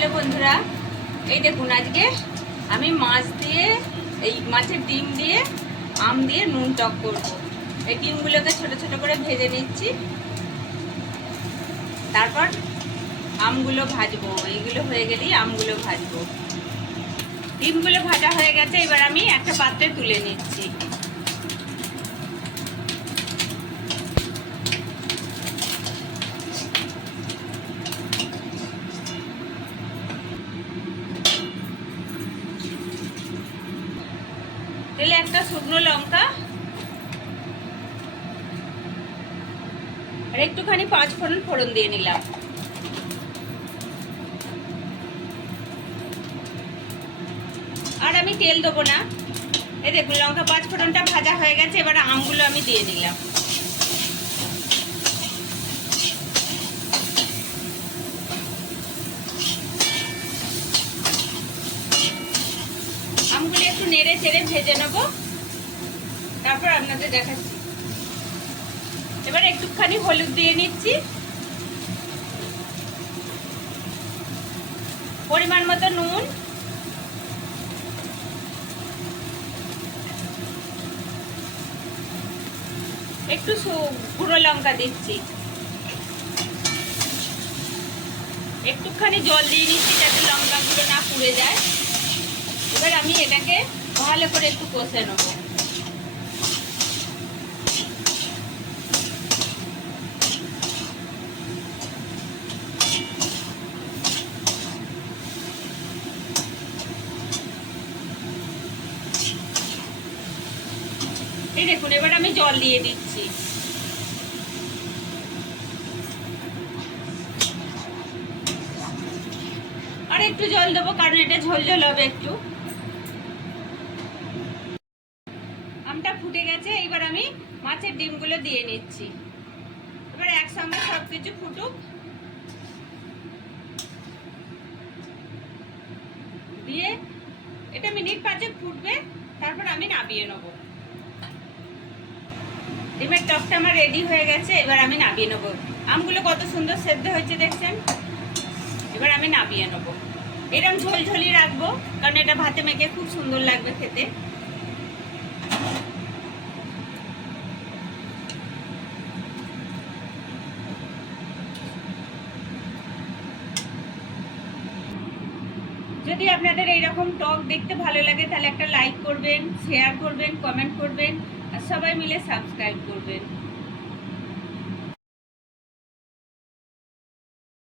Hello বন্ধুরা, এই দেখুন আজকে আমি মাছ দিয়ে, এই মাছের ডিম দিয়ে আম দিয়ে নুন টক করব। এই ডিমগুলোকে ছোট ছোট করে ভেজে নিচ্ছি। তারপর আমগুলো ভাজবো। এইগুলো হয়ে গেলেই আমগুলো ভাজবো। ডিমগুলো ভাজা হয়ে গেছে, এবার আমি একটা পাত্রে তুলে নিচ্ছি। তেলে একটা শুকনো লঙ্কা। আর একটুখানি পাঁচ ফোড়ন ফোড়ন দিয়ে নিলাম। আর আমি তেল দেবো না। এই দেখুন, লঙ্কা পাঁচ ফোড়নটা ভাজা হয়ে গেছে, এবার আমগুলো আমি দিয়ে নিলাম আমগুলো একটু নেড়ে চেড়ে ভেজে নেব। তারপর আপনাদের দেখাচ্ছি। এবার একটুখানি হলুদ দিয়ে নিচ্ছি। পরিমাণ মতো নুন। একটু গুঁড়ো লঙ্কা দিচ্ছি। একটুখানি জল দিয়ে নিচ্ছি যাতে লঙ্কাগুলো না পুড়ে যায়। এবার আমি এটাকে ভালো করে একটু কষে নেব। এই দেখুন, এবার আমি জল দিয়ে দিচ্ছি। আর একটু জল দেবো, কারণ এটা ঝোল ঝোল হবে একটু আমটা ফুটে গেছে এবার আমি মাছের ডিমগুলো দিয়ে নিচ্ছি। এবার একসঙ্গে সব কিছু ফুটুক। দিয়ে এটা মিনিট পাঁচেক ফুটবে, তারপর আমি নামিয়ে নেব। ডিমের টকটা আমার রেডি হয়ে গেছে, এবার আমি নামিয়ে নেব। আমগুলো কত সুন্দর সেদ্ধ হয়েছে দেখছেন? এবার আমি নামিয়ে নেব। এরকম ঝোলঝোলি রাখব, কারণ এটা ভাতে মেখে খুব সুন্দর লাগবে খেতে। যদি আপনাদের এইরকম টক দেখতে ভালো লাগে, তাহলে একটা লাইক করবেন শেয়ার করবেন কমেন্ট করবেন, আর সবাই মিলে সাবস্ক্রাইব করবেন।